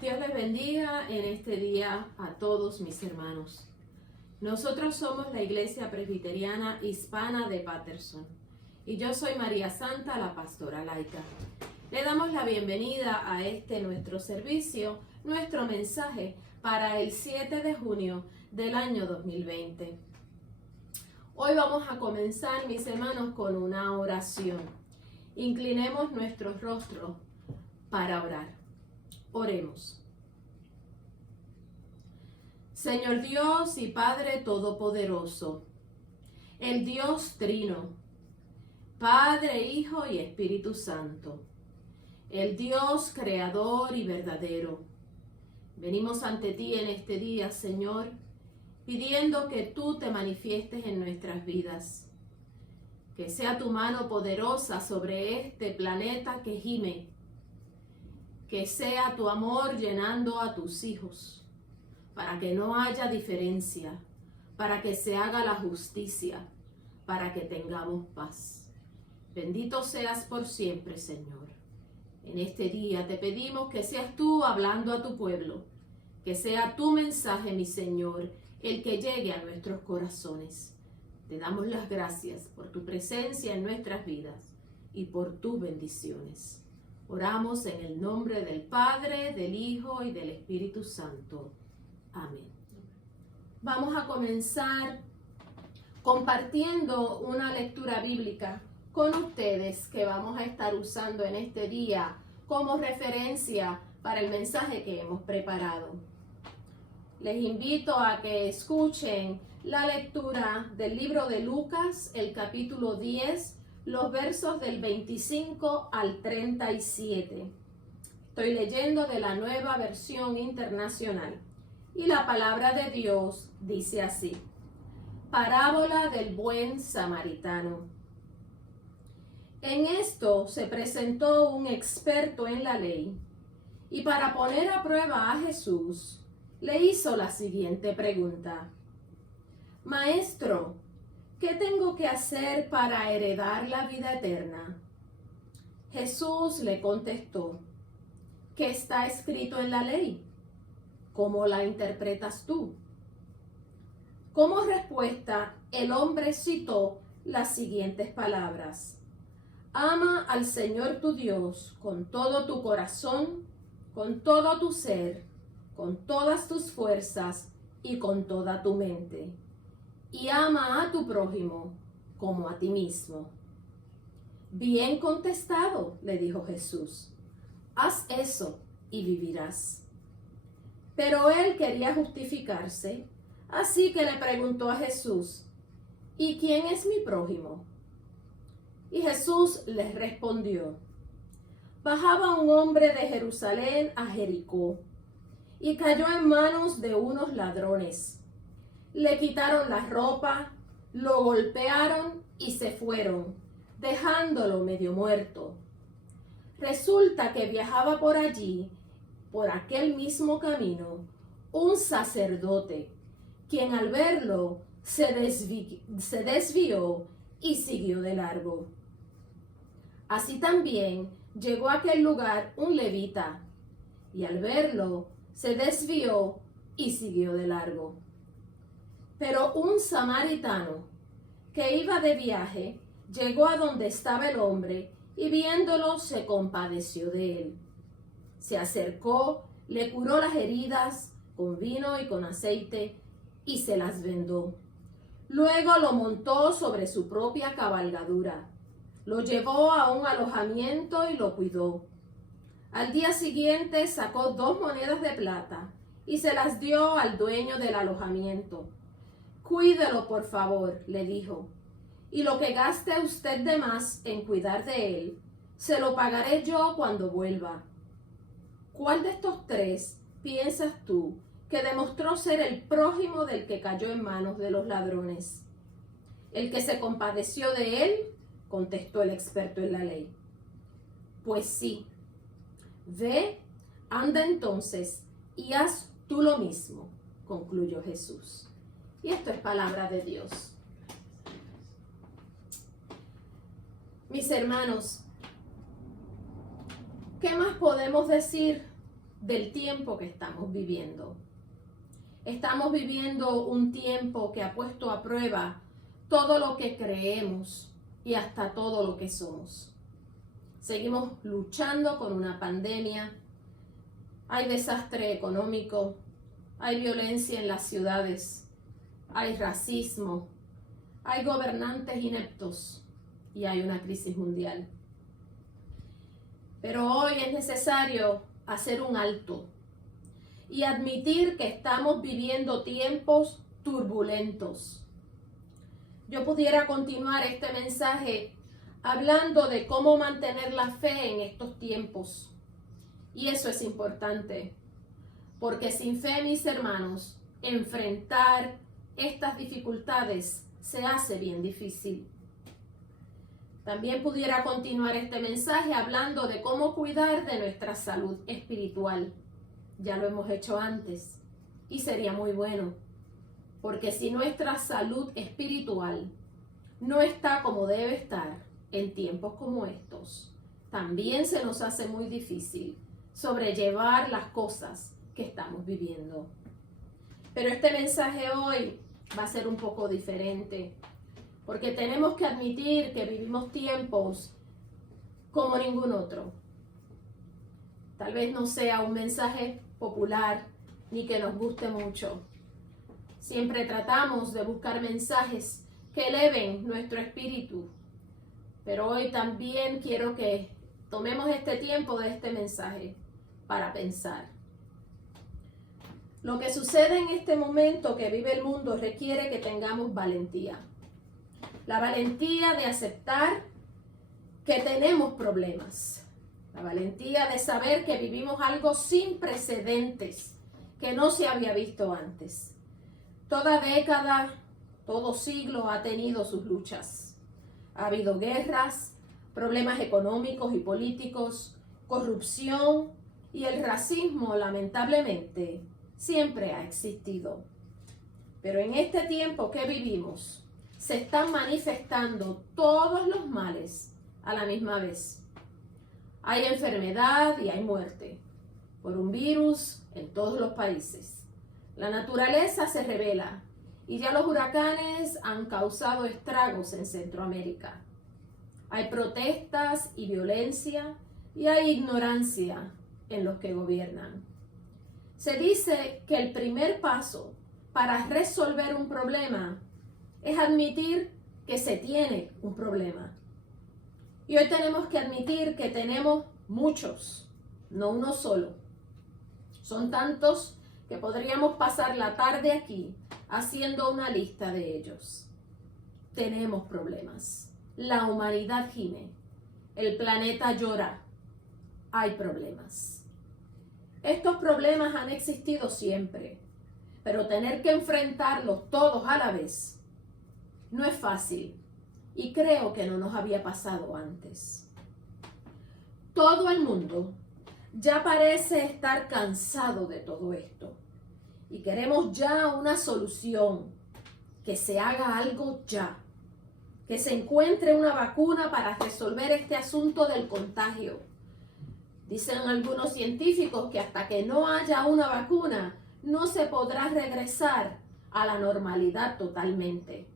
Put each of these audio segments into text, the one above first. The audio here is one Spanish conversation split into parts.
Dios les bendiga en este día a todos mis hermanos. Nosotros somos la Iglesia Presbiteriana Hispana de Patterson y yo soy María Santa, la pastora laica. Le damos la bienvenida a este nuestro servicio, nuestro mensaje para el 7 de junio del año 2020. Hoy vamos a comenzar, mis hermanos, con una oración. Inclinemos nuestros rostros para orar. Oremos. Señor Dios y Padre Todopoderoso, el Dios Trino, Padre, Hijo y Espíritu Santo, el Dios creador y verdadero, venimos ante ti en este día, Señor, pidiendo que tú te manifiestes en nuestras vidas, que sea tu mano poderosa sobre este planeta que gime, que sea tu amor llenando a tus hijos, para que no haya diferencia, para que se haga la justicia, para que tengamos paz. Bendito seas por siempre, Señor. En este día te pedimos que seas tú hablando a tu pueblo, que sea tu mensaje, mi Señor, el que llegue a nuestros corazones. Te damos las gracias por tu presencia en nuestras vidas y por tus bendiciones. Oramos en el nombre del Padre, del Hijo y del Espíritu Santo. Amén. Vamos a comenzar compartiendo una lectura bíblica con ustedes que vamos a estar usando en este día como referencia para el mensaje que hemos preparado. Les invito a que escuchen la lectura del libro de Lucas, el capítulo 10, los versos del 25 al 37. Estoy leyendo de la Nueva Versión Internacional. Y la palabra de Dios dice así: Parábola del buen samaritano. En esto se presentó un experto en la ley, y para poner a prueba a Jesús, le hizo la siguiente pregunta: Maestro, ¿qué tengo que hacer para heredar la vida eterna? Jesús le contestó: ¿Qué está escrito en la ley? ¿Cómo la interpretas tú? Como respuesta, el hombre citó las siguientes palabras: Ama al Señor tu Dios con todo tu corazón, con todo tu ser, con todas tus fuerzas y con toda tu mente. Y ama a tu prójimo como a ti mismo. Bien contestado, le dijo Jesús. Haz eso y vivirás. Pero él quería justificarse, así que le preguntó a Jesús: ¿Y quién es mi prójimo? Y Jesús les respondió: bajaba un hombre de Jerusalén a Jericó y cayó en manos de unos ladrones. Le quitaron la ropa, lo golpearon y se fueron, dejándolo medio muerto. Resulta que viajaba por allí, por aquel mismo camino, un sacerdote, quien al verlo se desvió y siguió de largo. Así también llegó a aquel lugar un levita, y al verlo se desvió y siguió de largo. Pero un samaritano que iba de viaje llegó a donde estaba el hombre y viéndolo se compadeció de él. Se acercó, le curó las heridas con vino y con aceite y se las vendó. Luego lo montó sobre su propia cabalgadura, lo llevó a un alojamiento y lo cuidó. Al día siguiente sacó 2 monedas de plata y se las dio al dueño del alojamiento. Cuídelo, por favor, le dijo, y lo que gaste usted de más en cuidar de él, se lo pagaré yo cuando vuelva. ¿Cuál de estos 3 piensas tú que demostró ser el prójimo del que cayó en manos de los ladrones? El que se compadeció de él, contestó el experto en la ley. Pues sí. Ve, anda entonces y haz tú lo mismo, concluyó Jesús. Y esto es palabra de Dios. Mis hermanos, ¿qué más podemos decir del tiempo que estamos viviendo? Estamos viviendo un tiempo que ha puesto a prueba todo lo que creemos y hasta todo lo que somos. Seguimos luchando con una pandemia, hay desastre económico, hay violencia en las ciudades, hay racismo, hay gobernantes ineptos y hay una crisis mundial. Pero hoy es necesario hacer un alto y admitir que estamos viviendo tiempos turbulentos. Yo pudiera continuar este mensaje hablando de cómo mantener la fe en estos tiempos. Y eso es importante, porque sin fe, mis hermanos, enfrentar estas dificultades se hace bien difícil. También pudiera continuar este mensaje hablando de cómo cuidar de nuestra salud espiritual. Ya lo hemos hecho antes y sería muy bueno, porque si nuestra salud espiritual no está como debe estar en tiempos como estos, también se nos hace muy difícil sobrellevar las cosas que estamos viviendo. Pero este mensaje hoy va a ser un poco diferente, porque tenemos que admitir que vivimos tiempos como ningún otro. Tal vez no sea un mensaje popular ni que nos guste mucho. Siempre tratamos de buscar mensajes que eleven nuestro espíritu, pero hoy también quiero que tomemos este tiempo de este mensaje para pensar. Lo que sucede en este momento que vive el mundo requiere que tengamos valentía. La valentía de aceptar que tenemos problemas. La valentía de saber que vivimos algo sin precedentes, que no se había visto antes. Toda década, todo siglo ha tenido sus luchas. Ha habido guerras, problemas económicos y políticos, corrupción y el racismo, lamentablemente, siempre ha existido. Pero en este tiempo que vivimos, se están manifestando todos los males a la misma vez. Hay enfermedad y hay muerte por un virus en todos los países. La naturaleza se revela y ya los huracanes han causado estragos en Centroamérica. Hay protestas y violencia y hay ignorancia en los que gobiernan. Se dice que el primer paso para resolver un problema es admitir que se tiene un problema. Y hoy tenemos que admitir que tenemos muchos, no uno solo. Son tantos que podríamos pasar la tarde aquí haciendo una lista de ellos. Tenemos problemas. La humanidad gime. El planeta llora. hay problemas. Estos problemas han existido siempre, pero tener que enfrentarlos todos a la vez no es fácil y creo que no nos había pasado antes. Todo el mundo ya parece estar cansado de todo esto y queremos ya una solución, que se haga algo ya, que se encuentre una vacuna para resolver este asunto del contagio. Dicen algunos científicos que hasta que no haya una vacuna, no se podrá regresar a la normalidad totalmente.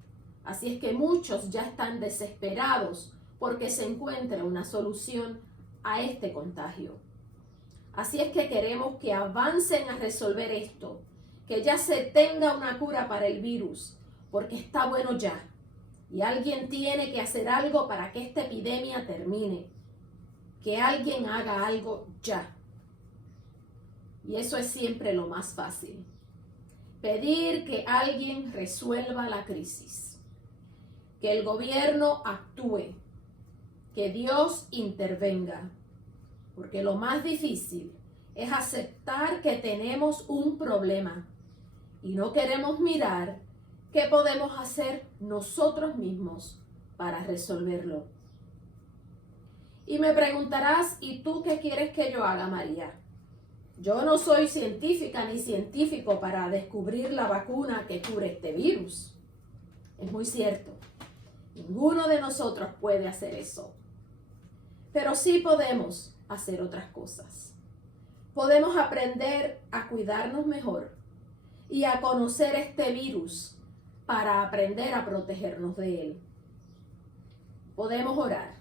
Así es que muchos ya están desesperados porque se encuentre una solución a este contagio. Así es que queremos que avancen a resolver esto, que ya se tenga una cura para el virus, porque está bueno ya. Y alguien tiene que hacer algo para que esta epidemia termine. Que alguien haga algo ya. Y eso es siempre lo más fácil. Pedir que alguien resuelva la crisis. Que el gobierno actúe. Que Dios intervenga. Porque lo más difícil es aceptar que tenemos un problema. Y no queremos mirar qué podemos hacer nosotros mismos para resolverlo. Y me preguntarás, ¿y tú qué quieres que yo haga, María? Yo no soy científica ni científico para descubrir la vacuna que cure este virus. Es muy cierto. Ninguno de nosotros puede hacer eso. Pero sí podemos hacer otras cosas. Podemos aprender a cuidarnos mejor y a conocer este virus para aprender a protegernos de él. Podemos orar.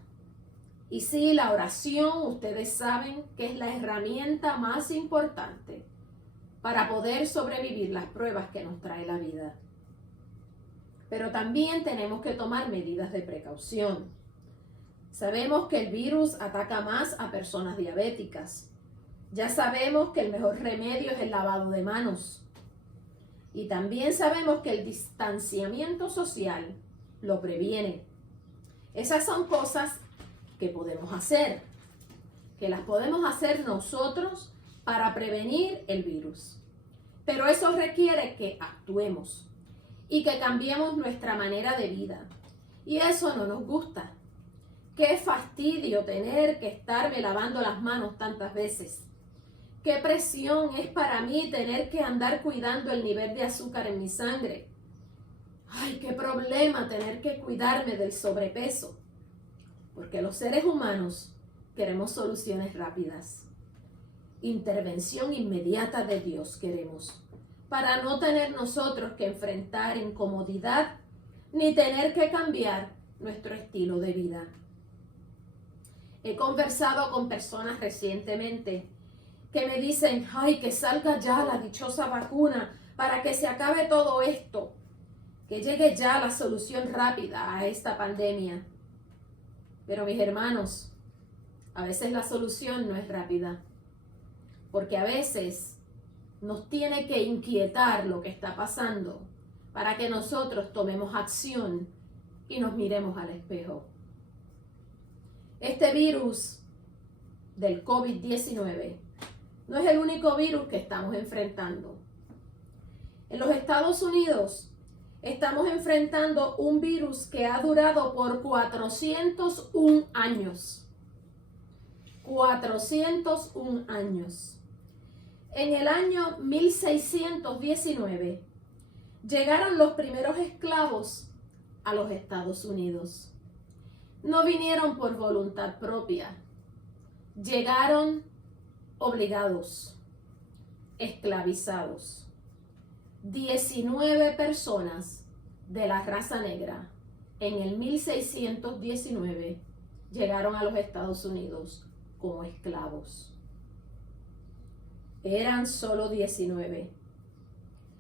Y sí, la oración, ustedes saben que es la herramienta más importante para poder sobrevivir las pruebas que nos trae la vida. Pero también tenemos que tomar medidas de precaución. Sabemos que el virus ataca más a personas diabéticas. Ya sabemos que el mejor remedio es el lavado de manos. Y también sabemos que el distanciamiento social lo previene. Esas son cosas que podemos hacer, que las podemos hacer nosotros para prevenir el virus. Pero eso requiere que actuemos y que cambiemos nuestra manera de vida. Y eso no nos gusta. Qué fastidio tener que estarme lavando las manos tantas veces. Qué presión es para mí tener que andar cuidando el nivel de azúcar en mi sangre. Ay, qué problema tener que cuidarme del sobrepeso. Porque los seres humanos queremos soluciones rápidas. Intervención inmediata de Dios queremos. Para no tener nosotros que enfrentar incomodidad ni tener que cambiar nuestro estilo de vida. He conversado con personas recientemente que me dicen, ay, que salga ya la dichosa vacuna para que se acabe todo esto, que llegue ya la solución rápida a esta pandemia. Pero mis hermanos, a veces la solución no es rápida, porque a veces nos tiene que inquietar lo que está pasando para que nosotros tomemos acción y nos miremos al espejo. Este virus del COVID-19 no es el único virus que estamos enfrentando. En los Estados Unidos estamos enfrentando un virus que ha durado por 401 años. 401 años. En el año 1619 llegaron los primeros esclavos a los Estados Unidos. No vinieron por voluntad propia. Llegaron obligados, esclavizados. 19 personas de la raza negra en el 1619 llegaron a los Estados Unidos como esclavos. Eran solo 19.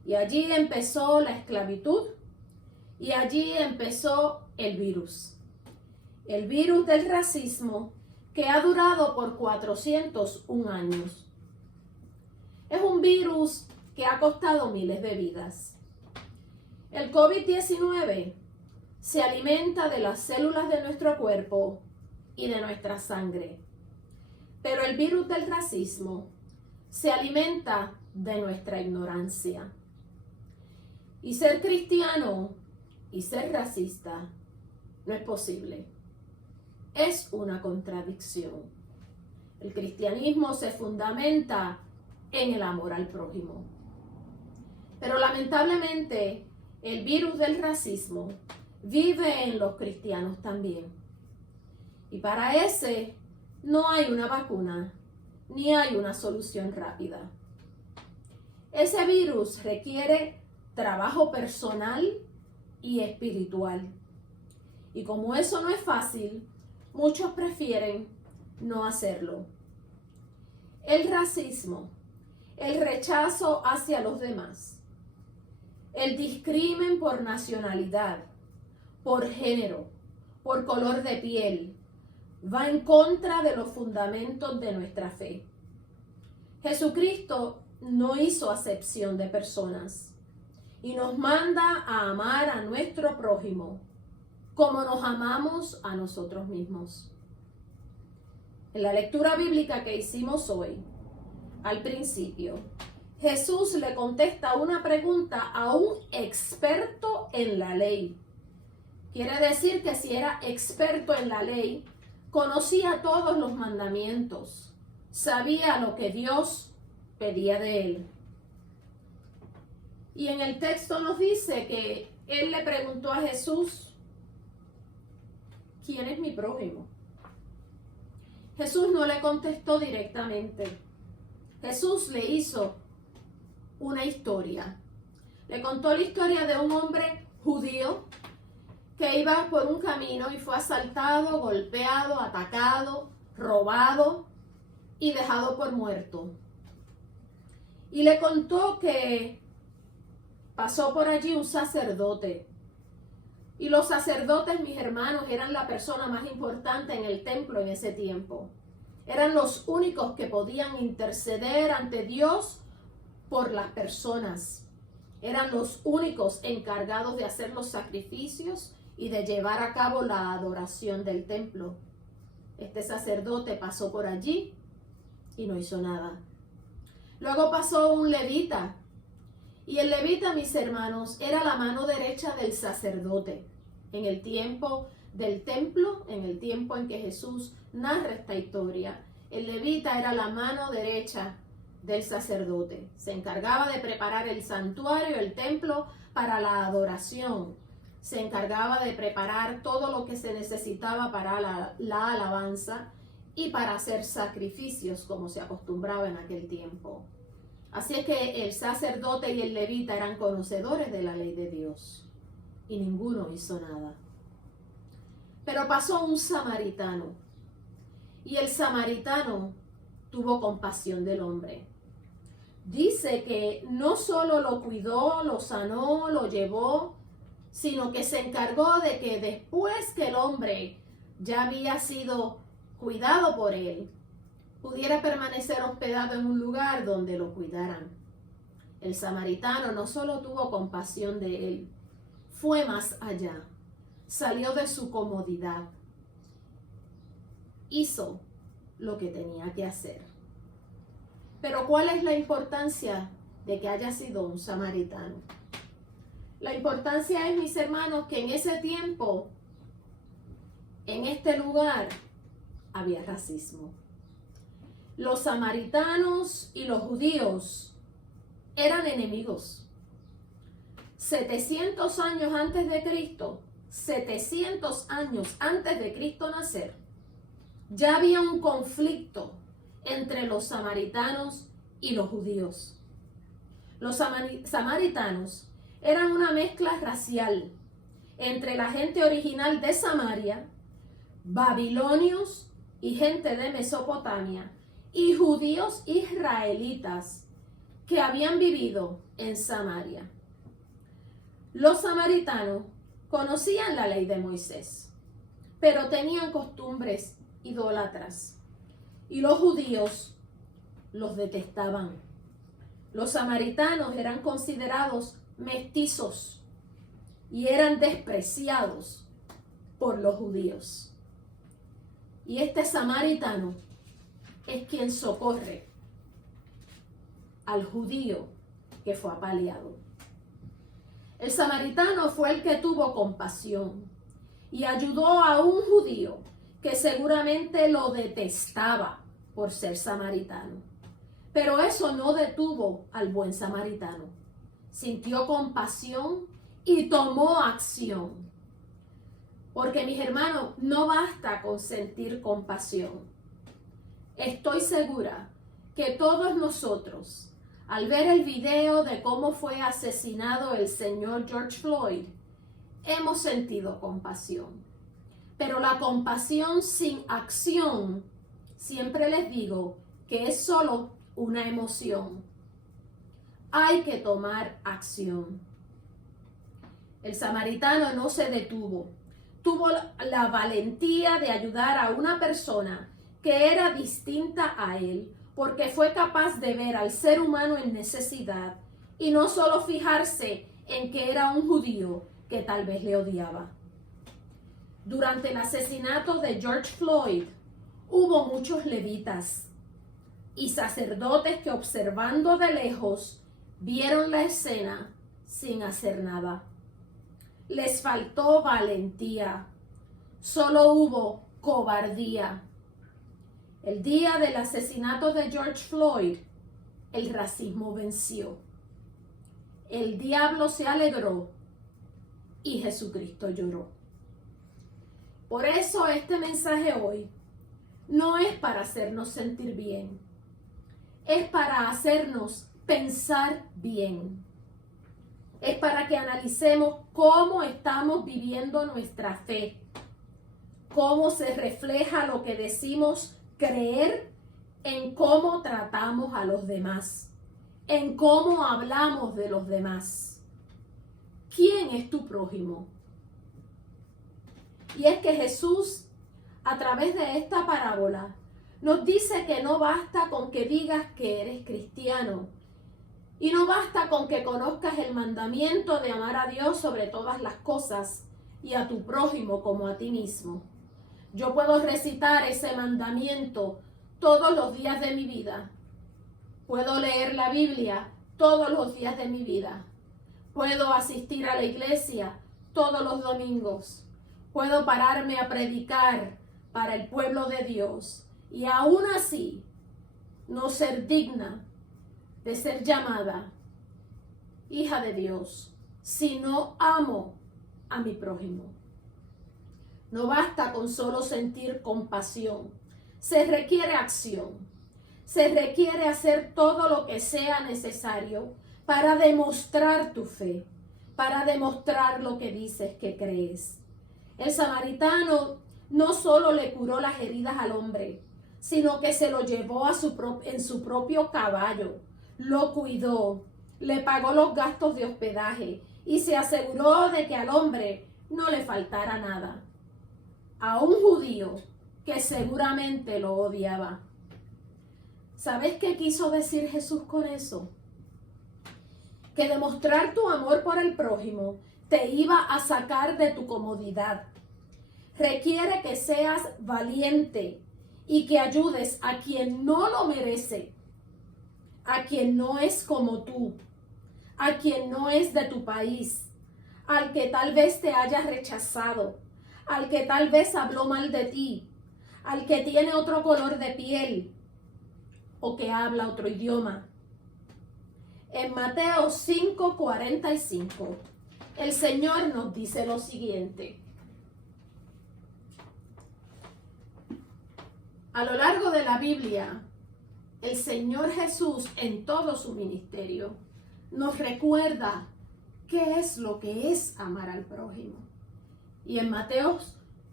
Y allí empezó la esclavitud y allí empezó el virus. El virus del racismo que ha durado por 401 años. Es un virus que ha costado miles de vidas. El COVID-19 se alimenta de las células de nuestro cuerpo y de nuestra sangre. Pero el virus del racismo se alimenta de nuestra ignorancia. Y ser cristiano y ser racista no es posible. Es una contradicción. El cristianismo se fundamenta en el amor al prójimo. Pero lamentablemente, el virus del racismo vive en los cristianos también. Y para ese no hay una vacuna, ni hay una solución rápida. Ese virus requiere trabajo personal y espiritual. Y como eso no es fácil, muchos prefieren no hacerlo. El racismo, el rechazo hacia los demás, el discrimen por nacionalidad, por género, por color de piel, va en contra de los fundamentos de nuestra fe. Jesucristo no hizo acepción de personas y nos manda a amar a nuestro prójimo como nos amamos a nosotros mismos. En la lectura bíblica que hicimos hoy, al principio, Jesús le contesta una pregunta a un experto en la ley. Quiere decir que si era experto en la ley, conocía todos los mandamientos, sabía lo que Dios pedía de él. Y en el texto nos dice que él le preguntó a Jesús, ¿quién es mi prójimo? Jesús no le contestó directamente. Jesús le hizo una historia. Le contó la historia de un hombre judío que iba por un camino y fue asaltado, golpeado, atacado, robado y dejado por muerto. Y le contó que pasó por allí un sacerdote. Y los sacerdotes, mis hermanos, eran la persona más importante en el templo en ese tiempo. Eran los únicos que podían interceder ante Dios por las personas. Eran los únicos encargados de hacer los sacrificios y de llevar a cabo la adoración del templo. Este sacerdote pasó por allí y no hizo nada. Luego pasó un levita. Y el levita, mis hermanos, era la mano derecha del sacerdote. En el tiempo del templo, en el tiempo en que Jesús narra esta historia, el levita era la mano derecha del sacerdote. Se encargaba de preparar el santuario, el templo, para la adoración. Se encargaba de preparar todo lo que se necesitaba para la alabanza y para hacer sacrificios, como se acostumbraba en aquel tiempo. Así es que el sacerdote y el levita eran conocedores de la ley de Dios y ninguno hizo nada. Pero pasó un samaritano y el samaritano tuvo compasión del hombre. Dice que no solo lo cuidó, lo sanó, lo llevó, sino que se encargó de que después que el hombre ya había sido cuidado por él, pudiera permanecer hospedado en un lugar donde lo cuidaran. El samaritano no solo tuvo compasión de él, fue más allá, salió de su comodidad, hizo lo que tenía que hacer. Pero ¿cuál es la importancia de que haya sido un samaritano? La importancia es, mis hermanos, que en ese tiempo, en este lugar, había racismo. Los samaritanos y los judíos eran enemigos. 700 años antes de Cristo, 700 años antes de Cristo nacer, ya había un conflicto entre los samaritanos y los judíos. Los samaritanos eran una mezcla racial entre la gente original de Samaria, babilonios y gente de Mesopotamia, y judíos israelitas que habían vivido en Samaria. Los samaritanos conocían la ley de Moisés, pero tenían costumbres idólatras, y los judíos los detestaban. Los samaritanos eran considerados mestizos y eran despreciados por los judíos. Y este samaritano es quien socorre al judío que fue apaleado. El samaritano fue el que tuvo compasión y ayudó a un judío que seguramente lo detestaba por ser samaritano. Pero eso no detuvo al buen samaritano. Sintió compasión y tomó acción. Porque, mis hermanos, no basta con sentir compasión. Estoy segura que todos nosotros, al ver el video de cómo fue asesinado el señor George Floyd, hemos sentido compasión. Pero la compasión sin acción, siempre les digo que es solo una emoción. Hay que tomar acción. El samaritano no se detuvo. Tuvo la valentía de ayudar a una persona que era distinta a él, porque fue capaz de ver al ser humano en necesidad y no solo fijarse en que era un judío que tal vez le odiaba. Durante el asesinato de George Floyd, hubo muchos levitas y sacerdotes que, observando de lejos, vieron la escena sin hacer nada. Les faltó valentía, solo hubo cobardía. El día del asesinato de George Floyd, el racismo venció. El diablo se alegró y Jesucristo lloró. Por eso este mensaje hoy no es para hacernos sentir bien, es para hacernos pensar bien. Es para que analicemos cómo estamos viviendo nuestra fe, cómo se refleja lo que decimos creer en cómo tratamos a los demás, en cómo hablamos de los demás. ¿Quién es tu prójimo? Y es que Jesús, a través de esta parábola, nos dice que no basta con que digas que eres cristiano, y no basta con que conozcas el mandamiento de amar a Dios sobre todas las cosas y a tu prójimo como a ti mismo. Yo puedo recitar ese mandamiento todos los días de mi vida. Puedo leer la Biblia todos los días de mi vida. Puedo asistir a la iglesia todos los domingos. Puedo pararme a predicar para el pueblo de Dios y aún así no ser digna de ser llamada hija de Dios si no amo a mi prójimo. No basta con solo sentir compasión, se requiere acción, se requiere hacer todo lo que sea necesario para demostrar tu fe, para demostrar lo que dices que crees. El samaritano no solo le curó las heridas al hombre, sino que se lo llevó en su propio caballo, lo cuidó, le pagó los gastos de hospedaje y se aseguró de que al hombre no le faltara nada. A un judío que seguramente lo odiaba. ¿Sabes qué quiso decir Jesús con eso? Que demostrar tu amor por el prójimo te iba a sacar de tu comodidad. Requiere que seas valiente y que ayudes a quien no lo merece, a quien no es como tú, a quien no es de tu país, al que tal vez te haya rechazado, al que tal vez habló mal de ti, al que tiene otro color de piel o que habla otro idioma. En Mateo 5:45, el Señor nos dice lo siguiente. A lo largo de la Biblia, el Señor Jesús en todo su ministerio nos recuerda qué es lo que es amar al prójimo. Y en Mateo,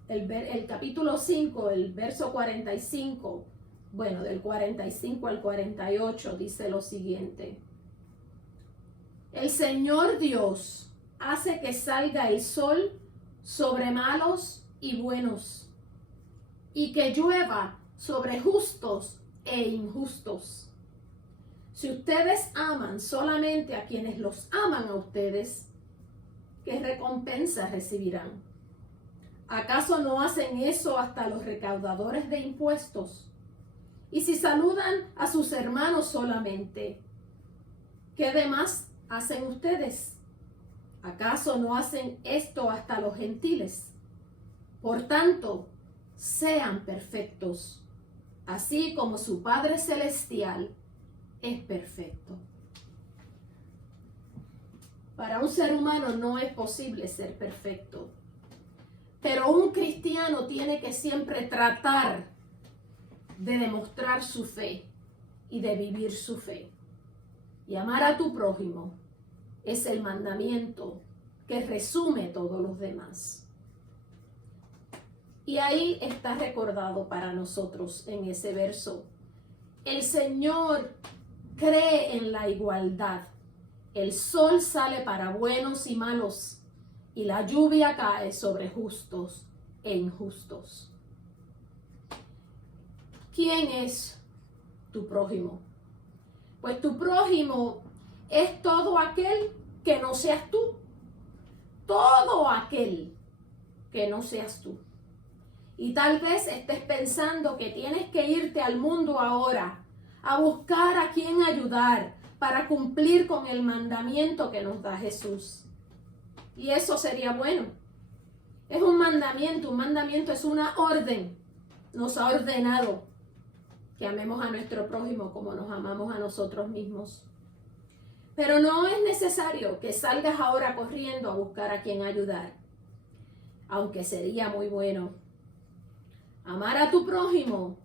el capítulo 5, el verso 45, bueno, del 45 al 48, dice lo siguiente. El Señor Dios hace que salga el sol sobre malos y buenos, y que llueva sobre justos e injustos. Si ustedes aman solamente a quienes los aman a ustedes, ¿qué recompensa recibirán? ¿Acaso no hacen eso hasta los recaudadores de impuestos? Y si saludan a sus hermanos solamente, ¿qué demás hacen ustedes? ¿Acaso no hacen esto hasta los gentiles? Por tanto, sean perfectos, así como su Padre Celestial es perfecto. Para un ser humano no es posible ser perfecto, pero un cristiano tiene que siempre tratar de demostrar su fe y de vivir su fe. Y amar a tu prójimo es el mandamiento que resume todos los demás. Y ahí está recordado para nosotros en ese verso. El Señor cree en la igualdad. El sol sale para buenos y malos, y la lluvia cae sobre justos e injustos. ¿Quién es tu prójimo? Pues tu prójimo es todo aquel que no seas tú. Todo aquel que no seas tú. Y tal vez estés pensando que tienes que irte al mundo ahora a buscar a quien ayudar para cumplir con el mandamiento que nos da Jesús. Y eso sería bueno. Es un mandamiento es una orden. Nos ha ordenado que amemos a nuestro prójimo como nos amamos a nosotros mismos. Pero no es necesario que salgas ahora corriendo a buscar a quien ayudar, aunque sería muy bueno. Amar a tu prójimo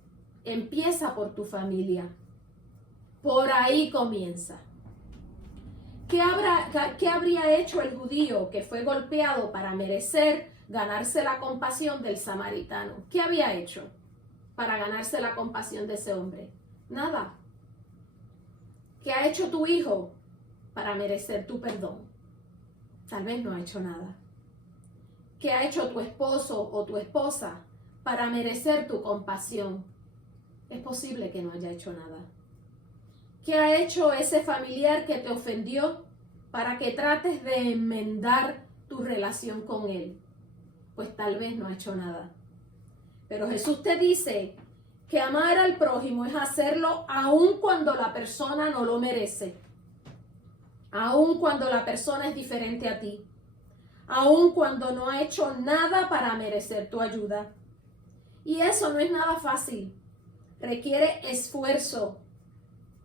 empieza por tu familia. Por ahí comienza. ¿Qué habría hecho el judío que fue golpeado para merecer ganarse la compasión del samaritano? ¿Qué había hecho para ganarse la compasión de ese hombre? Nada. ¿Qué ha hecho tu hijo para merecer tu perdón? Tal vez no ha hecho nada. ¿Qué ha hecho tu esposo o tu esposa para merecer tu compasión? Es posible que no haya hecho nada. ¿Qué ha hecho ese familiar que te ofendió para que trates de enmendar tu relación con él? Pues tal vez no ha hecho nada. Pero Jesús te dice que amar al prójimo es hacerlo aun cuando la persona no lo merece, aun cuando la persona es diferente a ti, aun cuando no ha hecho nada para merecer tu ayuda. Y eso no es nada fácil. Requiere esfuerzo,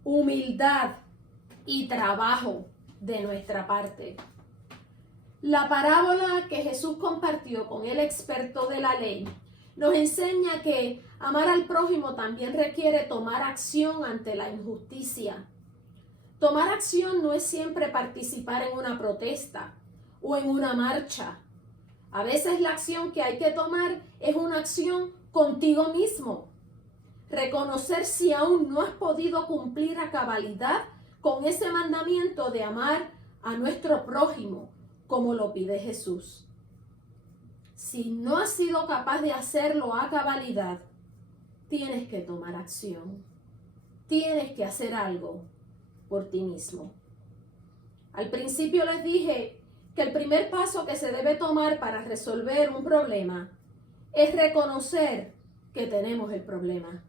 humildad y trabajo de nuestra parte. La parábola que Jesús compartió con el experto de la ley nos enseña que amar al prójimo también requiere tomar acción ante la injusticia. Tomar acción no es siempre participar en una protesta o en una marcha. A veces la acción que hay que tomar es una acción contigo mismo. Reconocer si aún no has podido cumplir a cabalidad con ese mandamiento de amar a nuestro prójimo como lo pide Jesús. Si no has sido capaz de hacerlo a cabalidad, tienes que tomar acción. Tienes que hacer algo por ti mismo. Al principio les dije que el primer paso que se debe tomar para resolver un problema es reconocer que tenemos el problema.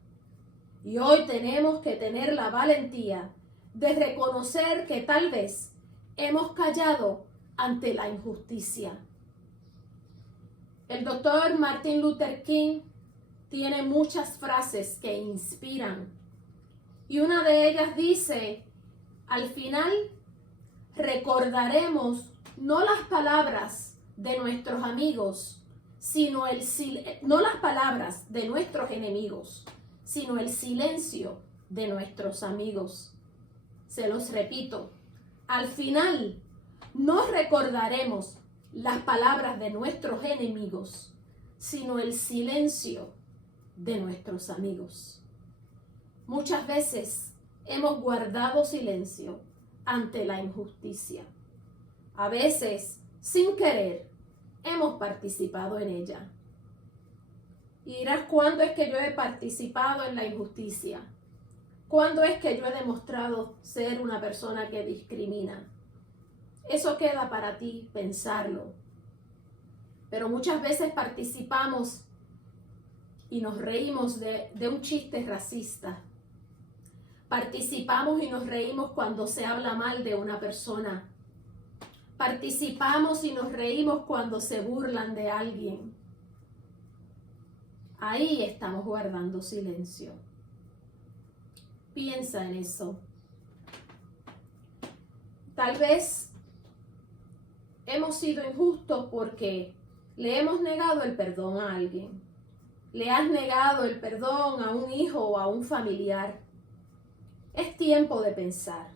Y hoy tenemos que tener la valentía de reconocer que tal vez hemos callado ante la injusticia. El doctor Martin Luther King tiene muchas frases que inspiran. Y una de ellas dice, al final recordaremos no las palabras de nuestros amigos, sino no las palabras de nuestros enemigos, sino el silencio de nuestros amigos. Se los repito, al final no recordaremos las palabras de nuestros enemigos, sino el silencio de nuestros amigos. Muchas veces hemos guardado silencio ante la injusticia. A veces, sin querer, hemos participado en ella. Y dirás, ¿cuándo es que yo he participado en la injusticia? ¿Cuándo es que yo he demostrado ser una persona que discrimina? Eso queda para ti pensarlo. Pero muchas veces participamos y nos reímos de un chiste racista. Participamos y nos reímos cuando se habla mal de una persona. Participamos y nos reímos cuando se burlan de alguien. Ahí estamos guardando silencio. Piensa en eso. Tal vez hemos sido injustos porque le hemos negado el perdón a alguien. Le has negado el perdón a un hijo o a un familiar. Es tiempo de pensar,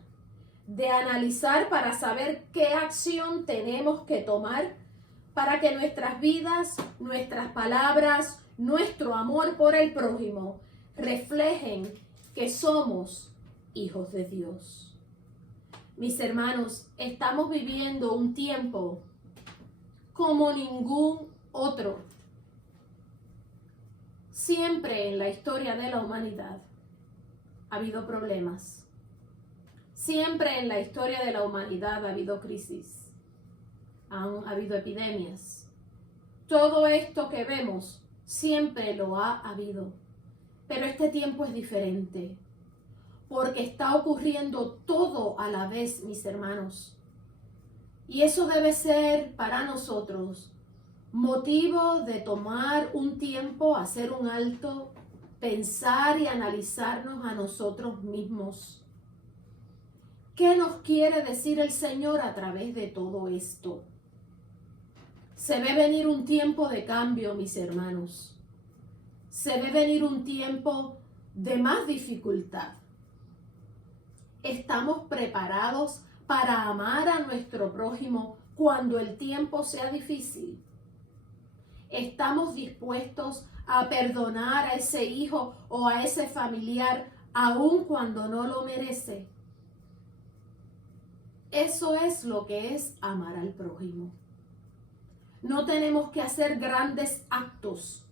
de analizar para saber qué acción tenemos que tomar para que nuestras vidas, nuestras palabras, nuestro amor por el prójimo reflejen que somos hijos de Dios. Mis hermanos, estamos viviendo un tiempo como ningún otro. Siempre en la historia de la humanidad ha habido problemas. Siempre en la historia de la humanidad ha habido crisis. Han habido epidemias. Todo esto que vemos siempre lo ha habido. Pero este tiempo es diferente. Porque está ocurriendo todo a la vez, mis hermanos. Y eso debe ser para nosotros motivo de tomar un tiempo, hacer un alto, pensar y analizarnos a nosotros mismos. ¿Qué nos quiere decir el Señor a través de todo esto? Se ve venir un tiempo de cambio, mis hermanos. Se ve venir un tiempo de más dificultad. ¿Estamos preparados para amar a nuestro prójimo cuando el tiempo sea difícil? ¿Estamos dispuestos a perdonar a ese hijo o a ese familiar aun cuando no lo merece? Eso es lo que es amar al prójimo. No tenemos que hacer grandes actos,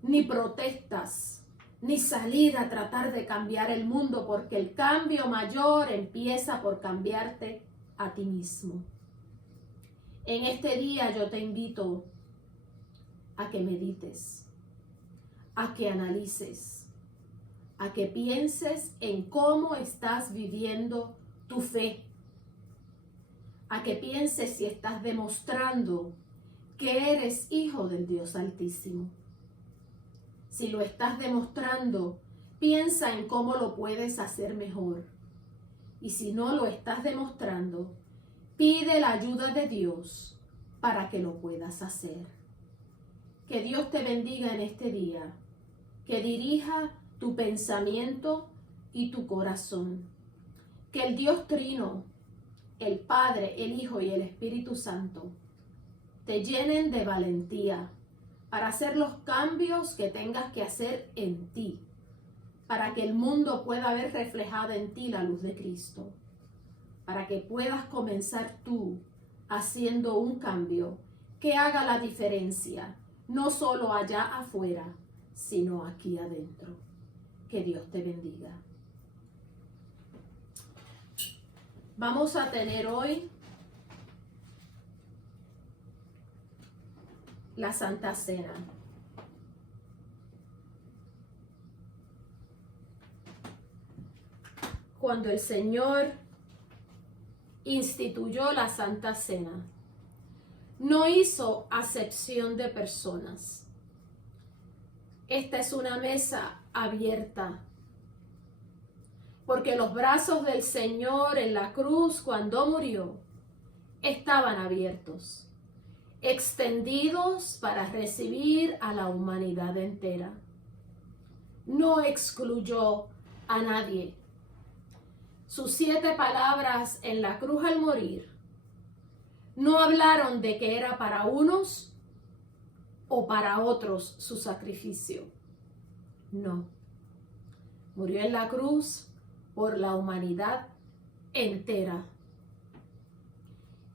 ni protestas, ni salir a tratar de cambiar el mundo, porque el cambio mayor empieza por cambiarte a ti mismo. En este día yo te invito a que medites, a que analices, a que pienses en cómo estás viviendo tu fe, a que pienses si estás demostrando que eres hijo del Dios Altísimo. Si lo estás demostrando, piensa en cómo lo puedes hacer mejor. Y si no lo estás demostrando, pide la ayuda de Dios para que lo puedas hacer. Que Dios te bendiga en este día, que dirija tu pensamiento y tu corazón. Que el Dios Trino, el Padre, el Hijo y el Espíritu Santo, te llenen de valentía para hacer los cambios que tengas que hacer en ti, para que el mundo pueda ver reflejada en ti la luz de Cristo, para que puedas comenzar tú haciendo un cambio que haga la diferencia, no solo allá afuera, sino aquí adentro. Que Dios te bendiga. Vamos a tener hoy la Santa Cena. Cuando el Señor instituyó la Santa Cena, no hizo acepción de personas. Esta es una mesa abierta, porque los brazos del Señor en la cruz cuando murió estaban abiertos, extendidos para recibir a la humanidad entera. No excluyó a nadie. Sus 7 palabras en la cruz al morir no hablaron de que era para unos o para otros su sacrificio. No. Murió en la cruz por la humanidad entera.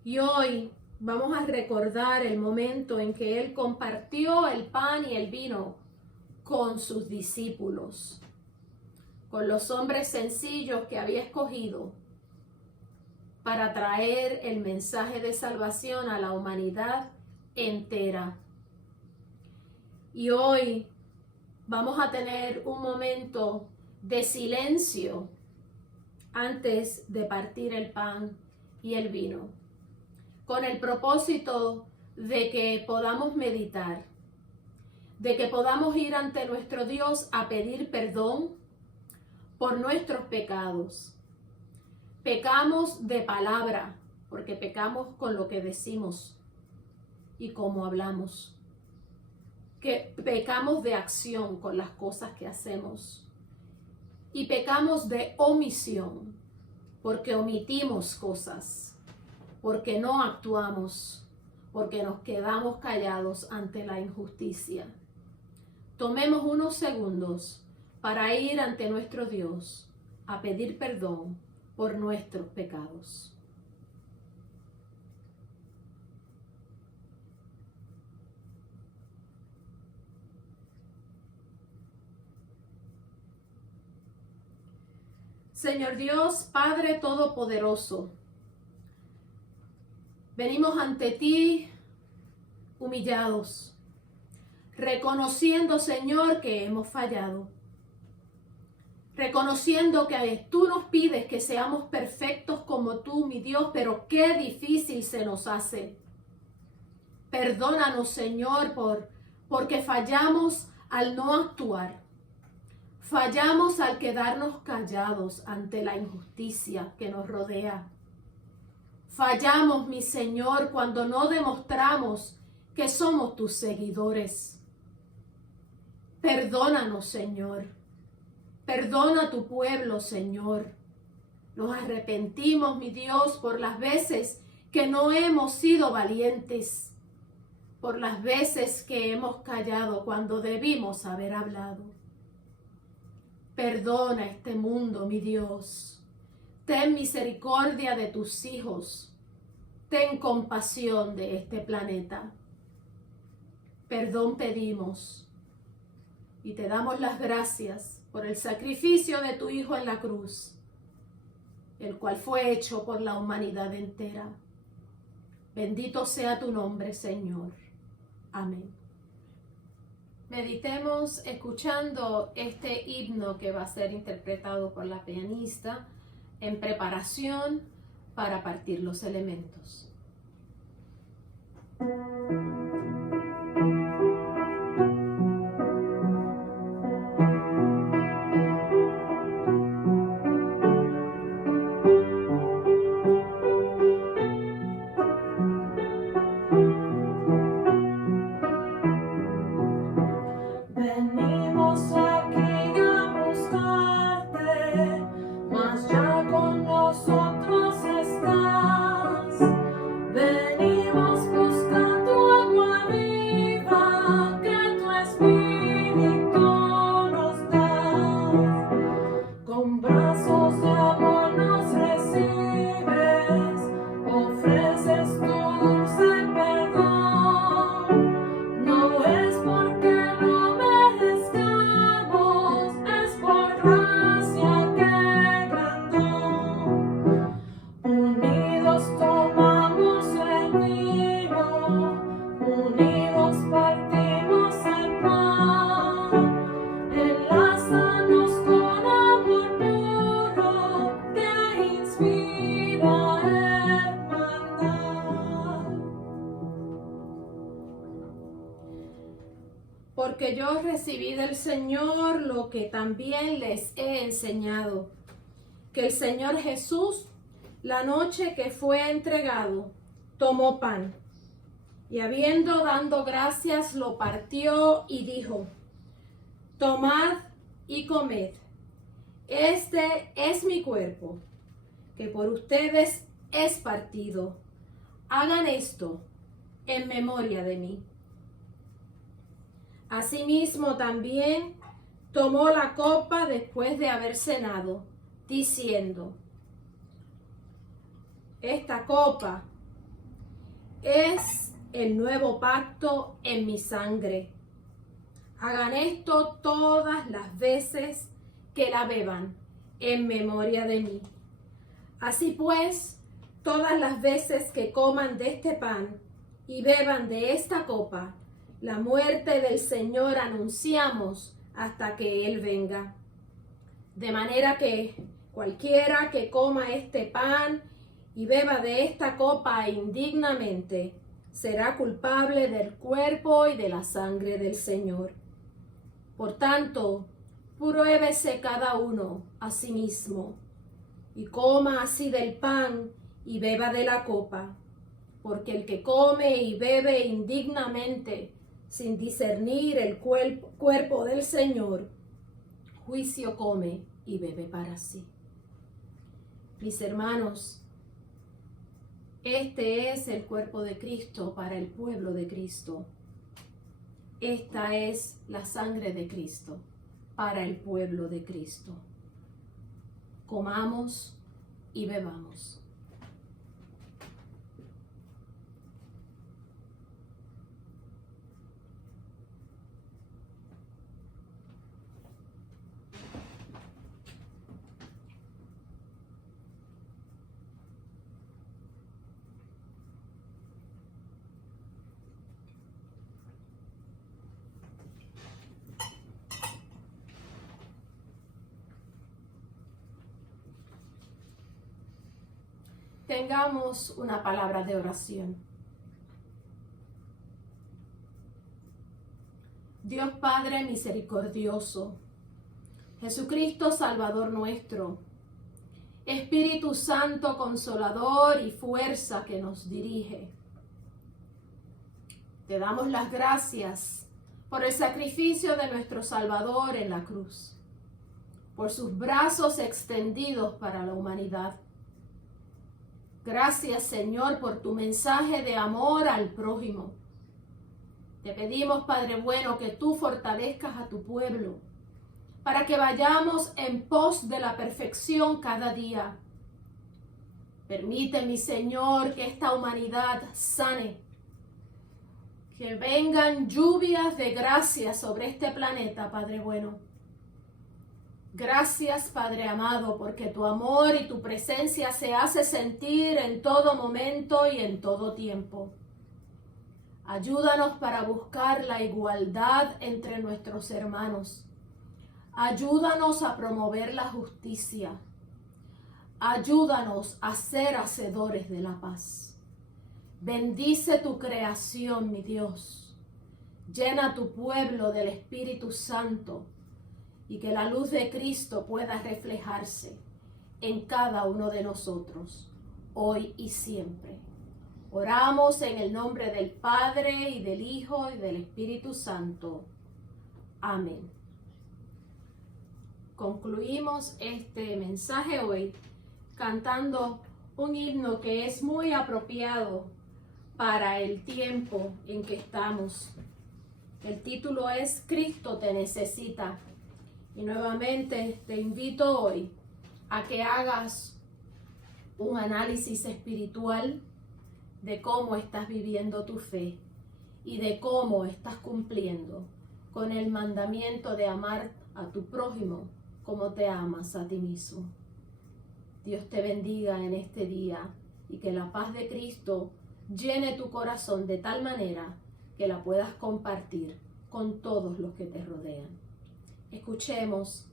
Y hoy vamos a recordar el momento en que Él compartió el pan y el vino con sus discípulos, con los hombres sencillos que había escogido para traer el mensaje de salvación a la humanidad entera. Y hoy Vamos a tener un momento de silencio antes de partir el pan y el vino, con el propósito de que podamos meditar, de que podamos ir ante nuestro Dios a pedir perdón por nuestros pecados. Pecamos de palabra, porque pecamos con lo que decimos y cómo hablamos. Que pecamos de acción con las cosas que hacemos. Y pecamos de omisión, porque omitimos cosas, porque no actuamos, porque nos quedamos callados ante la injusticia. Tomemos unos segundos para ir ante nuestro Dios a pedir perdón por nuestros pecados. Señor Dios, Padre Todopoderoso, venimos ante ti humillados, reconociendo, Señor, que hemos fallado, reconociendo que tú nos pides que seamos perfectos como tú, mi Dios, pero qué difícil se nos hace. Perdónanos, Señor, porque fallamos al no actuar. Fallamos al quedarnos callados ante la injusticia que nos rodea. Fallamos, mi Señor, cuando no demostramos que somos tus seguidores. Perdónanos, Señor. Perdona a tu pueblo, Señor. Nos arrepentimos, mi Dios, por las veces que no hemos sido valientes, por las veces que hemos callado cuando debimos haber hablado. Perdona este mundo, mi Dios. Ten misericordia de tus hijos. Ten compasión de este planeta. Perdón pedimos y te damos las gracias por el sacrificio de tu Hijo en la cruz, el cual fue hecho por la humanidad entera. Bendito sea tu nombre, Señor. Amén. Meditemos escuchando este himno que va a ser interpretado por la pianista en preparación para partir los elementos. Porque yo recibí del Señor lo que también les he enseñado, que el Señor Jesús, la noche que fue entregado, tomó pan, y habiendo dado gracias, lo partió y dijo: tomad y comed, este es mi cuerpo, que por ustedes es partido. Hagan esto en memoria de mí. Asimismo también tomó la copa después de haber cenado, diciendo: esta copa es el nuevo pacto en mi sangre. Hagan esto todas las veces que la beban en memoria de mí. Así pues, todas las veces que coman de este pan y beban de esta copa, la muerte del Señor anunciamos hasta que Él venga. De manera que cualquiera que coma este pan y beba de esta copa indignamente, será culpable del cuerpo y de la sangre del Señor. Por tanto, pruébese cada uno a sí mismo, y coma así del pan y beba de la copa, porque el que come y bebe indignamente, sin discernir el cuerpo del Señor, juicio come y bebe para sí. Mis hermanos, este es el cuerpo de Cristo para el pueblo de Cristo. Esta es la sangre de Cristo para el pueblo de Cristo. Comamos y bebamos. Tengamos una palabra de oración. Dios Padre misericordioso, Jesucristo Salvador nuestro, Espíritu Santo Consolador y fuerza que nos dirige. Te damos las gracias por el sacrificio de nuestro Salvador en la cruz, por sus brazos extendidos para la humanidad. Gracias, Señor, por tu mensaje de amor al prójimo. Te pedimos, Padre bueno, que tú fortalezcas a tu pueblo para que vayamos en pos de la perfección cada día. Permite, mi Señor, que esta humanidad sane, que vengan lluvias de gracia sobre este planeta, Padre bueno. Gracias, Padre amado, porque tu amor y tu presencia se hace sentir en todo momento y en todo tiempo. Ayúdanos para buscar la igualdad entre nuestros hermanos. Ayúdanos a promover la justicia. Ayúdanos a ser hacedores de la paz. Bendice tu creación, mi Dios. Llena tu pueblo del Espíritu Santo, y que la luz de Cristo pueda reflejarse en cada uno de nosotros, hoy y siempre. Oramos en el nombre del Padre, y del Hijo, y del Espíritu Santo. Amén. Concluimos este mensaje hoy cantando un himno que es muy apropiado para el tiempo en que estamos. El título es Cristo te necesita. Y nuevamente te invito hoy a que hagas un análisis espiritual de cómo estás viviendo tu fe y de cómo estás cumpliendo con el mandamiento de amar a tu prójimo como te amas a ti mismo. Dios te bendiga en este día y que la paz de Cristo llene tu corazón de tal manera que la puedas compartir con todos los que te rodean. Escuchemos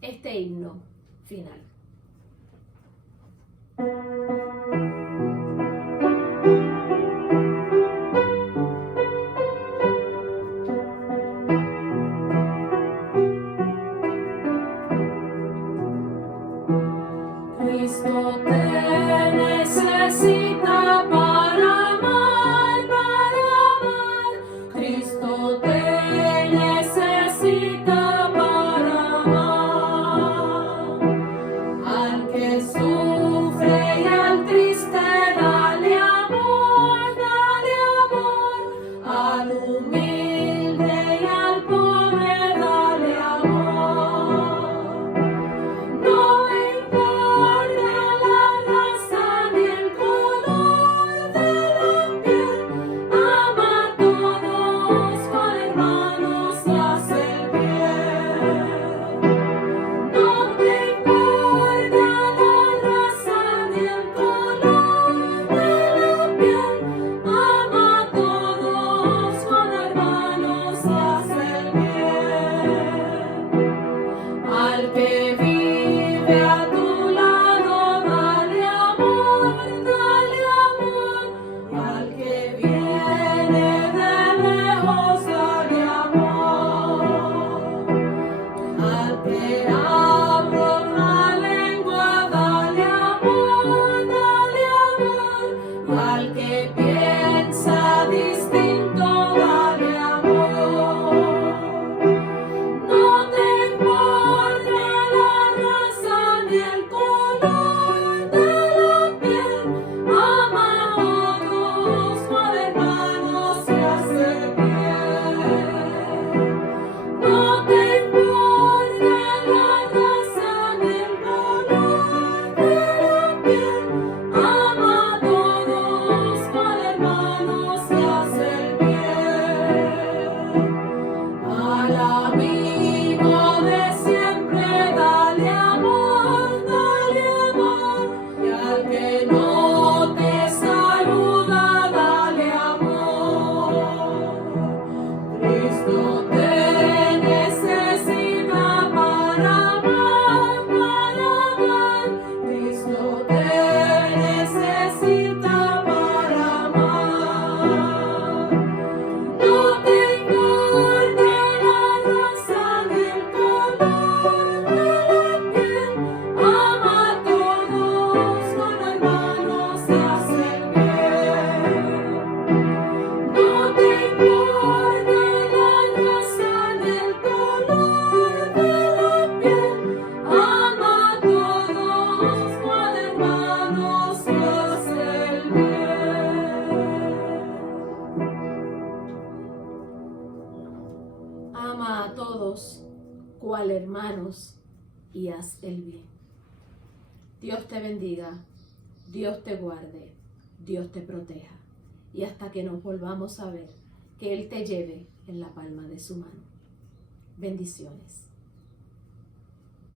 este himno final. Cristo te necesita para amar, para amar. Cristo te necesita para amar. Al que sufre y al triste juntos, cual hermanos, y haz el bien. Dios te bendiga, Dios te guarde, Dios te proteja. Y hasta que nos volvamos a ver, que Él te lleve en la palma de su mano. Bendiciones.